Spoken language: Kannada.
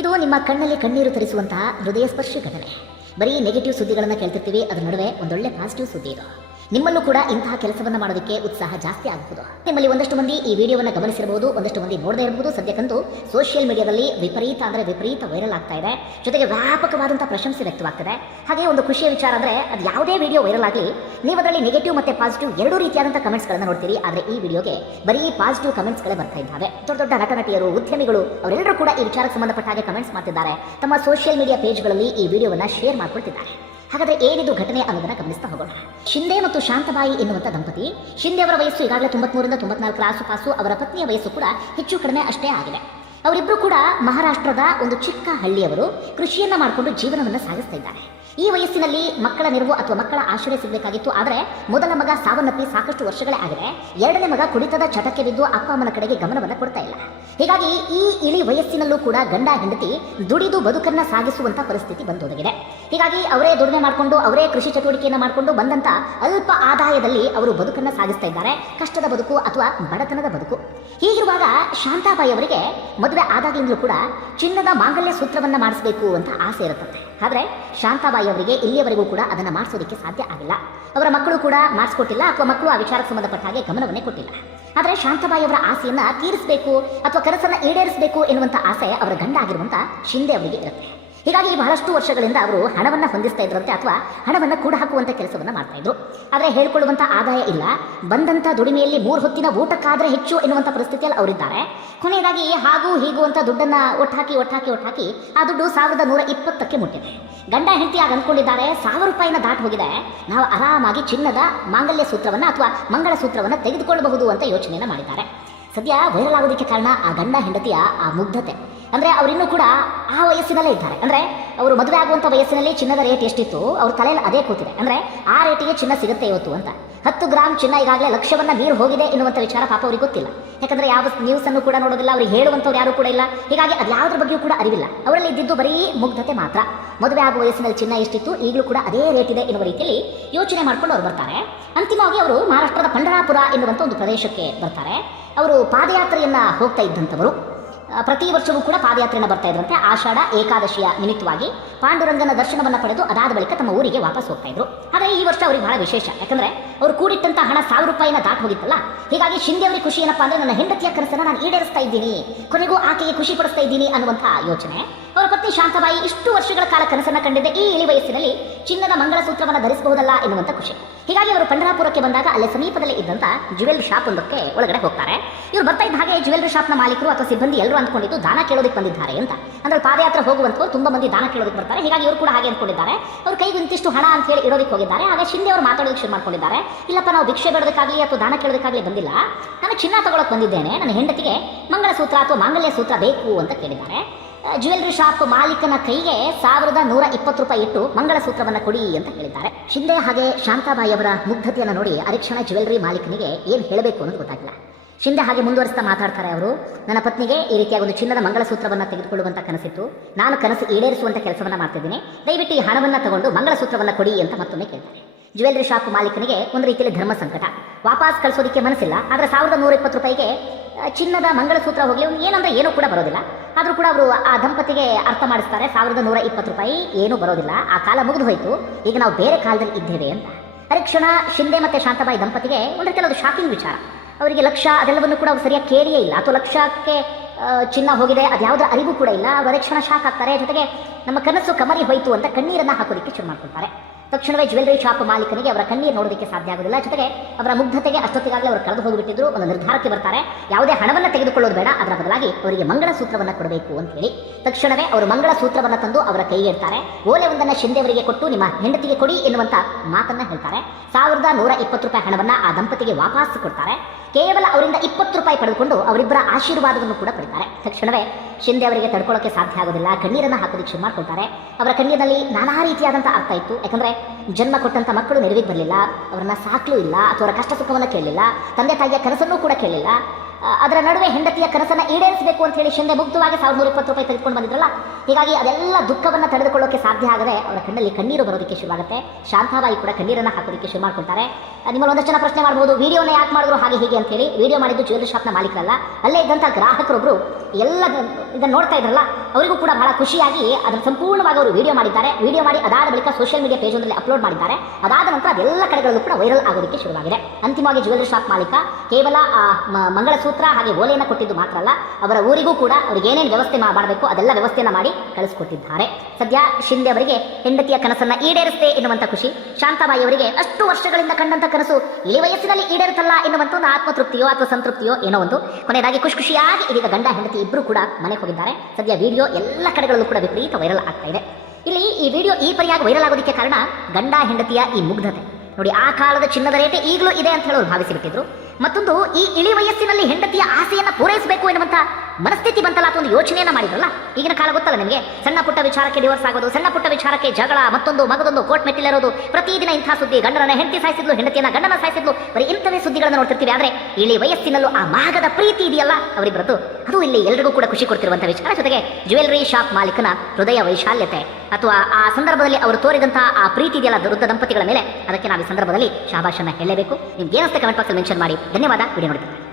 ಇದು ನಿಮ್ಮ ಕಣ್ಣಲ್ಲಿ ಕಣ್ಣೀರು ತರಿಸುವಂತಹ ಹೃದಯ ಸ್ಪರ್ಶಿ ಘಟನೆ. ಬರೀ ನೆಗೆಟಿವ್ ಸುದ್ದಿಗಳನ್ನು ಕೇಳ್ತಿರ್ತೀವಿ, ಅದರ ನಡುವೆ ಒಂದೊಳ್ಳೆ ಪಾಸಿಟಿವ್ ಸುದ್ದಿ ಇದು. ನಿಮ್ಮಲ್ಲೂ ಕೂಡ ಇಂತಹ ಕೆಲಸವನ್ನು ಮಾಡೋದಕ್ಕೆ ಉತ್ಸಾಹ ಜಾಸ್ತಿ ಆಗಬಹುದು. ನಿಮ್ಮಲ್ಲಿ ಒಂದಷ್ಟು ಮಂದಿ ಈ ವಿಡಿಯೋವನ್ನು ಗಮನಿಸಿರಬಹುದು, ಒಂದಷ್ಟು ಮಂದಿ ನೋಡದೇ ಇರಬಹುದು. ಸದ್ಯಕ್ಕಂತೂ ಸೋಷಿಯಲ್ ಮೀಡಿಯಾದಲ್ಲಿ ವಿಪರೀತ ವೈರಲ್ ಆಗ್ತಾ ಇದೆ. ಜೊತೆಗೆ ವ್ಯಾಪಕವಾದಂತಹ ಪ್ರಶಂಸೆ ವ್ಯಕ್ತವಾಗ್ತದೆ. ಹಾಗೆ ಒಂದು ಖುಷಿಯ ವಿಚಾರ ಅಂದರೆ, ಅದು ಯಾವುದೇ ವಿಡಿಯೋ ವೈರಲ್ ಆಗಲಿ, ನೀವು ಅದರಲ್ಲಿ ನೆಗೆಟಿವ್ ಮತ್ತು ಪಾಸಿಟಿವ್ ಎರಡೂ ರೀತಿಯಾದಂಥ ಕಮೆಂಟ್ಸ್ಗಳನ್ನು ನೋಡ್ತೀರಿ. ಆದರೆ ಈ ವಿಡಿಯೋಗೆ ಬರೀ ಪಾಸಿಟಿವ್ ಕಮೆಂಟ್ಸ್ಗಳೇ ಬರ್ತಾ ಇದ್ದಾವೆ. ದೊಡ್ಡ ದೊಡ್ಡ ನಟನಟಿಯರು, ಉದ್ಯಮಿಗಳು ಅವರೆಲ್ಲರೂ ಕೂಡ ಈ ವಿಚಾರಕ್ಕೆ ಸಂಬಂಧಪಟ್ಟ ಹಾಗೆ ಕಮೆಂಟ್ಸ್ ಮಾಡ್ತಿದ್ದಾರೆ. ತಮ್ಮ ಸೋಷಿಯಲ್ ಮೀಡಿಯಾ ಪೇಜ್ಗಳಲ್ಲಿ ಈ ವಿಡಿಯೋವನ್ನು ಶೇರ್ ಮಾಡ್ಕೊಳ್ತಿದ್ದಾರೆ. ಹಾಗಾದರೆ ಏನಿದು ಘಟನೆ ಅನ್ನೋದನ್ನ ಗಮನಿಸ್ತಾ ಹೋಗೋಣ. ಶಿಂದೆ ಮತ್ತು ಶಾಂತಬಾಯಿ ಎನ್ನುವಂಥ ದಂಪತಿ. ಶಿಂದೆ ಅವರ ವಯಸ್ಸು ಈಗಾಗಲೇ 93ರಿಂದ 94 ಆಸುಪಾಸು. ಅವರ ಪತ್ನಿಯ ವಯಸ್ಸು ಕೂಡ ಹೆಚ್ಚು ಕಡಿಮೆ ಅಷ್ಟೇ ಆಗಿದೆ. ಅವರಿಬ್ಬರು ಕೂಡ ಮಹಾರಾಷ್ಟ್ರದ ಒಂದು ಚಿಕ್ಕ ಹಳ್ಳಿಯವರು. ಕೃಷಿಯನ್ನ ಮಾಡಿಕೊಂಡು ಜೀವನವನ್ನು ಸಾಗಿಸ್ತಾ ಇದ್ದಾರೆ. ಈ ವಯಸ್ಸಿನಲ್ಲಿ ಮಕ್ಕಳ ನೆರವು ಅಥವಾ ಮಕ್ಕಳ ಆಶ್ರಯ ಸಿಗಬೇಕಾಗಿತ್ತು. ಆದರೆ ಮೊದಲ ಮಗ ಸಾವನ್ನಪ್ಪಿ ಸಾಕಷ್ಟು ವರ್ಷಗಳೇ ಆಗಿದೆ. ಎರಡನೇ ಮಗ ಕುಡಿತದ ಚಟಕ್ಕೆ ಬಿದ್ದು ಅಪ್ಪ ಅಮ್ಮನ ಕಡೆಗೆ ಗಮನವನ್ನು ಕೊಡ್ತಾ ಇಲ್ಲ. ಹೀಗಾಗಿ ಈ ಇಳಿ ವಯಸ್ಸಿನಲ್ಲೂ ಕೂಡ ಗಂಡ ಹೆಂಡತಿ ದುಡಿದು ಬದುಕನ್ನ ಸಾಗಿಸುವಂತ ಪರಿಸ್ಥಿತಿ ಬಂದೊದಗಿದೆ. ಹೀಗಾಗಿ ಅವರೇ ದುಡಿಮೆ ಮಾಡಿಕೊಂಡು, ಅವರೇ ಕೃಷಿ ಚಟುವಟಿಕೆಯನ್ನು ಮಾಡಿಕೊಂಡು ಬಂದಂತ ಅಲ್ಪ ಆದಾಯದಲ್ಲಿ ಅವರು ಬದುಕನ್ನ ಸಾಗಿಸ್ತಾ ಇದ್ದಾರೆ. ಕಷ್ಟದ ಬದುಕು ಅಥವಾ ಬಡತನದ ಬದುಕು. ಹೀಗಿರುವಾಗ ಶಾಂತಾಬಾಯಿ ಅವರಿಗೆ ಮದುವೆ ಆದಾಗಲಿಂದಲೂ ಕೂಡ ಚಿನ್ನದ ಮಾಂಗಲ್ಯ ಸೂತ್ರವನ್ನ ಮಾಡಿಸಬೇಕು ಅಂತ ಆಸೆ ಇರುತ್ತದೆ. ಆದರೆ ಶಾಂತಾಬಾಯಿ ಅವರಿಗೆ ಇಲ್ಲಿಯವರೆಗೂ ಕೂಡ ಅದನ್ನು ಮಾಡಿಸೋದಕ್ಕೆ ಸಾಧ್ಯ ಆಗಿಲ್ಲ. ಅವರ ಮಕ್ಕಳು ಕೂಡ ಮಾಡಿಸ್ಕೊಟ್ಟಿಲ್ಲ, ಅಥವಾ ಮಕ್ಕಳು ಆ ವಿಚಾರಕ್ಕೆ ಸಂಬಂಧಪಟ್ಟ ಹಾಗೆ ಗಮನವನ್ನೇ ಕೊಟ್ಟಿಲ್ಲ. ಆದರೆ ಶಾಂತಾಬಾಯಿ ಅವರ ಆಸೆಯನ್ನ ತೀರಿಸಬೇಕು ಅಥವಾ ಕನಸನ್ನ ಈಡೇರಿಸಬೇಕು ಎನ್ನುವಂಥ ಆಸೆ ಅವರ ಗಂಡ ಆಗಿರುವಂಥ ಶಿಂದೆ ಅವರಿಗೆ ಇರುತ್ತೆ. ಹೀಗಾಗಿ ಬಹಳಷ್ಟು ವರ್ಷಗಳಿಂದ ಅವರು ಹಣವನ್ನು ಹೊಂದಿಸ್ತಾ ಇದ್ರಂತೆ, ಅಥವಾ ಹಣವನ್ನು ಕೂಡ ಹಾಕುವಂಥ ಕೆಲಸವನ್ನು ಮಾಡ್ತಾ ಇದ್ರು. ಆದರೆ ಹೇಳ್ಕೊಳ್ಳುವಂಥ ಆದಾಯ ಇಲ್ಲ. ಬಂದಂಥ ದುಡಿಮೆಯಲ್ಲಿ 3 ಹೊತ್ತಿನ ಊಟಕ್ಕಾದರೆ ಹೆಚ್ಚು ಎನ್ನುವಂಥ ಪರಿಸ್ಥಿತಿಯಲ್ಲಿ ಅವರಿದ್ದಾರೆ. ಕೊನೆಯದಾಗಿ ಹಾಗೂ ಹೀಗೂ ಅಂತ ದುಡ್ಡನ್ನು ಒಟ್ಟಾಕಿ ಆ ದುಡ್ಡು 1120ಕ್ಕೆ ಮುಟ್ಟಿದೆ. ಗಂಡ ಹೆಂಡತಿ ಆಗ ಅಂದ್ಕೊಂಡಿದ್ದಾರೆ, 1000 ರೂಪಾಯಿನ ದಾಟಿ ಹೋಗಿದೆ, ನಾವು ಆರಾಮಾಗಿ ಚಿನ್ನದ ಮಾಂಗಲ್ಯ ಸೂತ್ರವನ್ನು ಅಥವಾ ಮಂಗಳ ಸೂತ್ರವನ್ನು ತೆಗೆದುಕೊಳ್ಳಬಹುದು ಅಂತ ಯೋಚನೆಯನ್ನು ಮಾಡಿದ್ದಾರೆ. ಸದ್ಯ ವೈರಲ್ ಆಗೋದಕ್ಕೆ ಕಾರಣ ಆ ಗಂಡ ಹೆಂಡತಿಯ ಆ ಮುಗ್ಧತೆ. ಅಂದರೆ ಅವರಿನ್ನೂ ಕೂಡ ಆ ವಯಸ್ಸಿನಲ್ಲೇ ಇದ್ದಾರೆ. ಅಂದರೆ ಅವರು ಮದುವೆ ಆಗುವಂಥ ವಯಸ್ಸಿನಲ್ಲಿ ಚಿನ್ನದ ರೇಟ್ ಎಷ್ಟಿತ್ತು, ಅವ್ರ ತಲೆಯಲ್ಲಿ ಅದೇ ಕೂತಿದೆ. ಅಂದರೆ ಆ ರೇಟಿಗೆ ಚಿನ್ನ ಸಿಗುತ್ತೆ ಇವತ್ತು ಅಂತ. 10 ಗ್ರಾಮ್ ಚಿನ್ನ ಈಗಾಗಲೇ ಲಕ್ಷವನ್ನು ಮೀರಿ ಹೋಗಿದೆ ಎನ್ನುವಂಥ ವಿಚಾರ ಪಾಪ ಅವ್ರಿಗೆ ಗೊತ್ತಿಲ್ಲ. ಯಾಕಂದರೆ ಯಾವ ನ್ಯೂಸನ್ನು ಕೂಡ ನೋಡೋದಿಲ್ಲ, ಅವ್ರಿಗೆ ಹೇಳುವಂಥವ್ರು ಯಾರು ಕೂಡ ಇಲ್ಲ. ಹೀಗಾಗಿ ಅದು ಯಾವುದ್ರ ಬಗ್ಗೆಯೂ ಕೂಡ ಅರಿವಿಲ್ಲ. ಅವರಲ್ಲಿ ಇದ್ದಿದ್ದು ಬರೀ ಮುಗ್ಧತೆ ಮಾತ್ರ. ಮದುವೆ ಆಗುವ ವಯಸ್ಸಿನಲ್ಲಿ ಚಿನ್ನ ಎಷ್ಟಿತ್ತು, ಈಗಲೂ ಕೂಡ ಅದೇ ರೇಟ್ ಇದೆ ಎನ್ನುವ ರೀತಿಯಲ್ಲಿ ಯೋಚನೆ ಮಾಡ್ಕೊಂಡು ಅವ್ರು ಬರ್ತಾರೆ. ಅಂತಿಮವಾಗಿ ಅವರು ಮಹಾರಾಷ್ಟ್ರದ ಪಂಢರಾಪುರ ಎನ್ನುವಂಥ ಒಂದು ಪ್ರದೇಶಕ್ಕೆ ಬರ್ತಾರೆ. ಅವರು ಪಾದಯಾತ್ರೆಯನ್ನು ಹೋಗ್ತಾ ಇದ್ದಂಥವರು. ಪ್ರತಿ ವರ್ಷವೂ ಕೂಡ ಪಾದಯಾತ್ರೆಯನ್ನು ಬರ್ತಾ ಇದ್ರಂತೆ. ಆಷಾಢ ಏಕಾದಶಿಯ ನಿಮಿತ್ತವಾಗಿ ಪಾಂಡುರಂಗನ ದರ್ಶನವನ್ನು ಪಡೆದು ಅದಾದ ಬಳಿಕ ತಮ್ಮ ಊರಿಗೆ ವಾಪಸ್ ಹೋಗ್ತಾ ಇದ್ರು. ಆದರೆ ಈ ವರ್ಷ ಅವ್ರಿಗೆ ಬಹಳ ವಿಶೇಷ. ಯಾಕಂದ್ರೆ ಅವರು ಕೂಡಿಟ್ಟಂತ ಹಣ 1000 ರೂಪಾಯಿನ ದಾಟಿ ಹೋಗಿತ್ತಲ್ಲ. ಹೀಗಾಗಿ ಶಿಂದೆ ಅವರಿಗೆ ಖುಷಿ ಏನಪ್ಪಾ ಅಂದ್ರೆ, ನನ್ನ ಹೆಂಡತಿಯ ಕನಸನ್ನು ನಾನು ಈಡೇರಿಸ್ತಾ ಇದ್ದೀನಿ, ಕೊನೆಗೂ ಆಕೆಗೆ ಖುಷಿ ಪಡಿಸ್ತಾ ಇದ್ದೀನಿ ಅನ್ನುವಂಥ ಯೋಚನೆ. ಅವರ ಪತ್ನಿ ಶಾಂತಾಬಾಯಿ ಇಷ್ಟು ವರ್ಷಗಳ ಕಾಲ ಕನಸನ್ನು ಕಂಡಿದ್ದೆ ಈ ಇಳಿ ವಯಸ್ಸಿನಲ್ಲಿ ಚಿನ್ನದ ಮಂಗಳಸೂತ್ರವನ್ನು ಧರಿಸಬಹುದಲ್ಲ ಎನ್ನುವಂಥ ಖುಷಿ. ಹೀಗಾಗಿ ಅವರು ಪಂಢರಾಪುರಕ್ಕೆ ಬಂದಾಗ ಅಲ್ಲೇ ಸಮೀಪದಲ್ಲಿ ಇದ್ದಂಥ ಜ್ಯುವೆಲ್ ಶಾಪ್ ಒಂದಕ್ಕೆ ಒಳಗಡೆ ಹೋಗ್ತಾರೆ. ಇವರು ಬರ್ತಾ ಇದ್ದ ಹಾಗೆ ಜ್ಯುವೆಲ್ರಿ ಶಾಪ್ನ ಮಾಲೀಕರು ಅಥವಾ ಸಿಬ್ಬಂದಿ ಎಲ್ಲರೂ ಅಂದ್ಕೊಂಡಿದ್ದು ದಾನ ಕೇಳೋದಕ್ಕೆ ಬಂದಿದ್ದಾರೆ ಅಂತ. ಅಂದ್ರೆ ಪಾದಯಾತ್ರೆ ಹೋಗುವಂಥವ್ರು ತುಂಬಾ ಮಂದಿ ದಾನ ಕೇಳೋದಕ್ಕೆ ಬರ್ತಾರೆ. ಹೀಗಾಗಿ ಇವರು ಕೂಡ ಹಾಗೆ ಅಂದ್ಕೊಂಡಿದ್ದಾರೆ. ಅವ್ರ ಕೈಗೆ ಇಂತಿಷ್ಟು ಹಣ ಅಂತ ಹೇಳಿ ಇಡೋದಕ್ಕೆ ಹೋಗಿದ್ದಾರೆ. ಆಗ ಶಿಂದೆ ಅವರು ಮಾತಾಡೋದಕ್ಕೆ ಶುರು ಮಾಡ್ಕೊಂಡಿದ್ದಾರೆ. ಇಲ್ಲಪ್ಪ, ನಾವು ಭಿಕ್ಷೆ ಬೇಡೋದಕ್ಕಾಗಲಿ ಅಥವಾ ದಾನ ಕೇಳೋದಕ್ಕಾಗಲಿ ಬಂದಿಲ್ಲ, ನಾನು ಚಿನ್ನ ತಗೊಳಕ್ ಬಂದಿದ್ದೇನೆ, ನನ್ನ ಹೆಂಡತಿಗೆ ಮಂಗಳಸೂತ್ರ ಅಥವಾ ಮಾಂಗಲ್ಯ ಸೂತ್ರ ಬೇಕು ಅಂತ ಕೇಳಿದ್ದಾರೆ. ಜ್ಯುವೆಲ್ರಿ ಶಾಪ್ ಮಾಲೀಕನ ಕೈಗೆ 1120 ರೂಪಾಯಿ ಇಟ್ಟು ಮಂಗಳಸೂತ್ರವನ್ನು ಕೊಡಿ ಅಂತ ಹೇಳಿದ್ದಾರೆ. ಶಿಂದೆ ಹಾಗೆ ಶಾಂತಾಬಾಯಿ ಅವರ ಮುಗ್ಧತೆಯನ್ನು ನೋಡಿ ಅರಿಕ್ಷಣ ಜ್ಯುವೆಲ್ರಿ ಮಾಲೀಕನಿಗೆ ಏನು ಹೇಳಬೇಕು ಅನ್ನೋದು ಗೊತ್ತಾಗಿಲ್ಲ. ಶಿಂದೆ ಹಾಗೆ ಮುಂದುವರಿಸ್ತಾ ಮಾತಾಡ್ತಾರೆ. ಅವರು, ನನ್ನ ಪತ್ನಿಗೆ ಈ ರೀತಿಯಾಗಿ ಒಂದು ಚಿನ್ನದ ಮಂಗಳಸೂತ್ರವನ್ನು ತೆಗೆದುಕೊಳ್ಳುವಂಥ ಕನಸಿತ್ತು, ನಾನು ಕನಸು ಈಡೇರಿಸುವಂಥ ಕೆಲಸವನ್ನು ಮಾಡ್ತಿದ್ದೀನಿ, ದಯವಿಟ್ಟು ಈ ಹಣವನ್ನು ತಗೊಂಡು ಮಂಗಳಸೂತ್ರವನ್ನು ಕೊಡಿ ಅಂತ ಮತ್ತೊಮ್ಮೆ ಕೇಳ್ತಾರೆ. ಜ್ಯುವೆಲ್ರಿ ಶಾಪ್ ಮಾಲೀಕನಿಗೆ ಒಂದು ರೀತಿಯಲ್ಲಿ ಧರ್ಮ ಸಂಕಟ. ವಾಪಸ್ ಕಳಿಸೋದಕ್ಕೆ ಮನಸ್ಸಿಲ್ಲ. ಆದರೆ 1120 ರೂಪಾಯಿಗೆ ಚಿನ್ನದ ಮಂಗಳಸೂತ್ರ ಹೋಗಲಿ, ಏನಂದ್ರೆ ಏನೂ ಕೂಡ ಬರೋದಿಲ್ಲ. ಆದರೂ ಕೂಡ ಅವರು ಆ ದಂಪತಿಗೆ ಅರ್ಥ ಮಾಡಿಸ್ತಾರೆ, 1120 ರೂಪಾಯಿ ಏನೂ ಬರೋದಿಲ್ಲ, ಆ ಕಾಲ ಮುಗಿದು ಹೋಯಿತು, ಈಗ ನಾವು ಬೇರೆ ಕಾಲದಲ್ಲಿ ಇದ್ದೇವೆ ಅಂತ. ಅರಿಕ್ಷಣ ಶಿಂದೆ ಮತ್ತು ಶಾಂತಾಬಾಯಿ ದಂಪತಿಗೆ ಒಂದು ರೀತಿಯಲ್ಲಿ ಅದು ಶಾಕಿಂಗ್ ವಿಚಾರ. ಅವರಿಗೆ ಲಕ್ಷ ಅದೆಲ್ಲವನ್ನು ಕೂಡ ಅವ್ರು ಸರಿಯಾಗಿ ಕೇಳಿಯೇ ಇಲ್ಲ, ಅಥವಾ ಲಕ್ಷಕ್ಕೆ ಚಿನ್ನ ಹೋಗಿದೆ ಅದ್ಯಾವುದರ ಅರಿವು ಕೂಡ ಇಲ್ಲ. ಅವರು ಅರಿಕ್ಷಣ ಶಾಕ್ ಆಗ್ತಾರೆ. ಜೊತೆಗೆ ನಮ್ಮ ಕನಸು ಕಮರಿ ಹೋಯಿತು ಅಂತ ಕಣ್ಣೀರನ್ನು ಹಾಕೋದಕ್ಕೆ ಶುರು ಮಾಡ್ಕೊಳ್ತಾರೆ. ತಕ್ಷಣವೇ ಜ್ಯುವೆಲ್ರಿ ಶಾಪ್ ಮಾಲೀಕನಿಗೆ ಅವರ ಕಣ್ಣೀರು ನೋಡೋದಕ್ಕೆ ಸಾಧ್ಯ ಆಗೋದಿಲ್ಲ. ಜೊತೆಗೆ ಅವರ ಮುಗ್ಧತೆಗೆ ಅಷ್ಟೊತ್ತಿಗಾಗಲೇ ಅವರು ಕಳೆದು ಹೋಗಿಬಿಟ್ಟಿದ್ರು. ಒಂದು ನಿರ್ಧಾರಕ್ಕೆ ಬರ್ತಾರೆ, ಯಾವುದೇ ಹಣವನ್ನು ತೆಗೆದುಕೊಳ್ಳೋದು ಬೇಡ, ಅದರ ಬದಲಾಗಿ ಅವರಿಗೆ ಮಂಗಳ ಸೂತ್ರವನ್ನು ಕೊಡಬೇಕು ಅಂತ ಹೇಳಿ ತಕ್ಷಣವೇ ಅವರು ಮಂಗಳ ಸೂತ್ರವನ್ನು ತಂದು ಅವರ ಕೈಗೆ ಇಡ್ತಾರೆ. ಓಲೆ ಒಂದನ್ನು ಶಿಂದೆ ಅವರಿಗೆ ಕೊಟ್ಟು ನಿಮ್ಮ ಹೆಂಡತಿಗೆ ಕೊಡಿ ಎನ್ನುವಂಥ ಮಾತನ್ನ ಹೇಳ್ತಾರೆ. 1120 ರೂಪಾಯಿ ಹಣವನ್ನು ಆ ದಂಪತಿಗೆ ವಾಪಸ್ ಕೊಡ್ತಾರೆ. ಕೇವಲ ಅವರಿಂದ 20 ರೂಪಾಯಿ ಪಡೆದುಕೊಂಡು ಅವರಿಬ್ಬರ ಆಶೀರ್ವಾದವನ್ನು ಕೂಡ ಪಡಿತಾರೆ. ತಕ್ಷಣವೇ ಶಿಂದೆ ಅವರಿಗೆ ತಡ್ಕೊಳ್ಳೋಕೆ ಸಾಧ್ಯ ಆಗೋದಿಲ್ಲ. ಕಣ್ಣೀರನ್ನು ಹಾಕೋದಕ್ಕೆ ಶುರು ಮಾಡ್ಕೊಳ್ತಾರೆ. ಅವರ ಕಣ್ಣೀರಿನಲ್ಲಿ ನಾನಾ ರೀತಿಯಾದಂಥ ಅರ್ಥ ಇತ್ತು. ಯಾಕಂದರೆ ಜನ್ಮ ಕೊಟ್ಟಂಥ ಮಕ್ಕಳು ನೆರವಿಗೆ ಬರಲಿಲ್ಲ, ಅವರನ್ನ ಸಾಕಲೂ ಇಲ್ಲ, ಅಥವಾ ಅವರ ಕಷ್ಟ ಸುಖವನ್ನು ಕೇಳಲಿಲ್ಲ, ತಂದೆ ತಾಯಿಯ ಕನಸನ್ನೂ ಕೂಡ ಕೇಳಲಿಲ್ಲ. ಅದರ ನಡುವೆ ಹೆಂಡತಿಯ ಕನಸನ್ನು ಈಡೇರಿಸಬೇಕು ಅಂತ ಹೇಳಿ ಶಿಂದೆ ಮುಗ್ಧವಾಗಿ 1120 ರೂಪಾಯಿ ತೆಗೆದುಕೊಂಡು ಬಂದಿದ್ರಲ್ಲ. ಹೀಗಾಗಿ ಅದೆಲ್ಲ ದುಃಖವನ್ನು ತಡೆದುಕೊಳ್ಳೋಕೆ ಸಾಧ್ಯ ಆಗದೆ ಅವರ ಕಣ್ಣಲ್ಲಿ ಕಣ್ಣೀರು ಬರೋದಕ್ಕೆ ಶುರುವಾಗುತ್ತೆ. ಶಾಂತಾಬಾಯಿ ಕೂಡ ಕಣ್ಣೀರನ್ನು ಹಾಕೋದಕ್ಕೆ ಶುರು ಮಾಡ್ಕೊಳ್ತಾರೆ. ನಿಮ್ಮಲ್ಲಿ ಒಂದಷ್ಟು ಜನ ಪ್ರಶ್ನೆ ಮಾಡ್ಬೋದು, ವಿಡಿಯೋನ ಯಾಕೆ ಮಾಡಿದ್ರು ಹಾಗೆ ಹೀಗೆ ಅಂತ ಹೇಳಿ. ವಿಡಿಯೋ ಮಾಡಿದ್ದು ಜ್ಯುವೆಲ್ಲರಿ ಶಾಪ್ನ ಮಾಲೀಕರಲ್ಲ, ಅಲ್ಲೇ ಇದ್ದಂಥ ಗ್ರಾಹಕರೊಬ್ಬರು ಎಲ್ಲ ಇದನ್ನು ನೋಡ್ತಾ ಇದ್ರಲ್ಲ, ಅವರಿಗೂ ಕೂಡ ಬಹಳ ಖುಷಿಯಾಗಿ ಅದನ್ನು ಸಂಪೂರ್ಣವಾಗಿ ಅವರು ವಿಡಿಯೋ ಮಾಡಿದ್ದಾರೆ. ವಿಡಿಯೋ ಮಾಡಿ ಅದಾದ ಬಳಿಕ ಸೋಷಿಯಲ್ ಮೀಡಿಯಾ ಪೇಜ್ ಒಂದರಲ್ಲಿ ಅಪ್ಲೋಡ್ ಮಾಡಿದ್ದಾರೆ. ಅದಾದ ನಂತರ ಅದೆಲ್ಲ ಕಡೆಗಳಲ್ಲೂ ಕೂಡ ವೈರಲ್ ಆಗೋದಕ್ಕೆ ಶುರುವಾಗಿದೆ. ಅಂತಿಮವಾಗಿ ಜ್ಯುವೆಲ್ಲರಿ ಶಾಪ್ ಮಾಲೀಕ ಕೇವಲ ಆ ಮಂಗಳಸೂತ್ರ ಹಾಗೆ ಓಲೆಯನ್ನು ಕೊಟ್ಟಿದ್ದು ಮಾತ್ರ ಅಲ್ಲ, ಅವರ ಊರಿಗೂ ಕೂಡ ಅವ್ರಿಗೆ ಏನೇನು ವ್ಯವಸ್ಥೆ ಮಾಡಬೇಕು ಅದೆಲ್ಲ ವ್ಯವಸ್ಥೆಯನ್ನು ಮಾಡಿ ಕಳಿಸ್ಕೊಟ್ಟಿದ್ದಾರೆ. ಸದ್ಯ ಶಿಂದೆ ಅವರಿಗೆ ಹೆಂಡತಿಯ ಕನಸನ್ನ ಈಡೇರಿಸಿದೆ ಎನ್ನುವಂಥ ಖುಷಿ, ಶಾಂತಾಬಾಯಿ ಅವರಿಗೆ ಅಷ್ಟು ವರ್ಷಗಳಿಂದ ಕಂಡಂತ ಕನಸು ಇಳಿ ವಯಸ್ಸಿನಲ್ಲಿ ಈಡೇರುತ್ತಲ್ಲ ಎನ್ನುವಂಥ ಒಂದು ಆತ್ಮತೃಪ್ತಿಯೋ ಅಥವಾ ಸಂತೃಪ್ತಿಯೋ ಏನೋ ಒಂದು. ಕೊನೆಯದಾಗಿ ಖುಷಿಯಾಗಿ ಇದೀಗ ಗಂಡ ಹೆಂಡತಿ ಇಬ್ಬರು ಕೂಡ ಮನೆಗೆ ಹೋಗಿದ್ದಾರೆ. ಸದ್ಯ ವಿಡಿಯೋ ಎಲ್ಲ ಕಡೆಗಳಲ್ಲೂ ಕೂಡ ವಿಪರೀತ ವೈರಲ್ ಆಗ್ತಾ ಇದೆ. ಇಲ್ಲಿ ಈ ವಿಡಿಯೋ ಈ ಪರಿಯಾಗಿ ವೈರಲ್ ಆಗೋದಕ್ಕೆ ಕಾರಣ ಗಂಡ ಹೆಂಡತಿಯ ಈ ಮುಗ್ಧತೆ ನೋಡಿ. ಆ ಕಾಲದ ಚಿನ್ನದ ರೇಟೆ ಈಗಲೂ ಇದೆ ಅಂತ ಹೇಳೋರು ಭಾವಿಸಿಬಿಟ್ಟಿದ್ರು. ಮತ್ತೊಂದು, ಈ ಇಳಿ ವಯಸ್ಸಿನಲ್ಲಿ ಹೆಂಡತಿಯ ಆಸೆಯನ್ನು ಪೂರೈಸಬೇಕು ಎನ್ನುವಂಥ ಮನಸ್ಥಿತಿ ಬಂತಲ್ಲ, ಅಥವಾ ಒಂದು ಯೋಚನೆಯನ್ನ ಮಾಡಿದ್ರಲ್ಲ. ಈಗಿನ ಕಾಲ ಗೊತ್ತಲ್ಲ ನಿಮಗೆ, ಸಣ್ಣ ಪುಟ್ಟ ವಿಚಾರಕ್ಕೆ ಡಿವೋರ್ಸ್ ಆಗೋದು, ಸಣ್ಣ ಪುಟ್ಟ ವಿಚಾರಕ್ಕೆ ಜಗಳ, ಮತ್ತೊಂದು ಮಗದೊಂದು ಕೋರ್ಟ್ ಮೆಟ್ಟಿಲಿರೋದು, ಪ್ರತಿದಿನ ಇಂಥ ಸುದ್ದಿ, ಗಂಡನ ಹೆಂಡತಿ ಸಾಯಿಸಿದ್ಲು, ಹೆಂಡತಿಯನ್ನ ಗಂಡನ ಸಾಯಿಸಿದ್ಲು, ಬರೀ ಇಂಥವೇ ಸುದ್ದಿಗಳನ್ನು ನೋಡ್ತಿರ್ತೀವಿ. ಆದರೆ ಇಳಿ ವಯಸ್ಸಿನಲ್ಲೂ ಆ ಮಾಗದ ಪ್ರೀತಿ ಇದೆಯಲ್ಲ ಅವರಿಬ್ಬರದ್ದು, ಅದು ಇಲ್ಲಿ ಎಲ್ರಿಗೂ ಕೂಡ ಖುಷಿ ಕೊಡ್ತಿರುವಂಥ ವಿಚಾರ. ಜೊತೆಗೆ ಜ್ಯುವೆಲ್ಲರಿ ಶಾಪ್ ಮಾಲೀಕನ ಹೃದಯ ವೈಶಾಲ್ಯತೆ ಅಥವಾ ಆ ಸಂದರ್ಭದಲ್ಲಿ ಅವರು ತೋರಿದಂತಹ ಆ ಪ್ರೀತಿ ಇದೆಯಲ್ಲ ವೃದ್ಧ ದಂಪತಿಗಳ ಮೇಲೆ, ಅದಕ್ಕೆ ನಾವು ಈ ಸಂದರ್ಭದಲ್ಲಿ ಶಾಬಾಷನ್ನ ಹೇಳಲೇಬೇಕು. ನಿಮ್ಗೆ ಏನಿಸುತ್ತೆ ಕಮೆಂಟ್ ಬಾಕ್ಸಲ್ಲಿ ಮೆನ್ಷನ್ ಮಾಡಿ. ಧನ್ಯವಾದ. ವಿಡಿಯೋ ನೋಡಿದ್ರೆ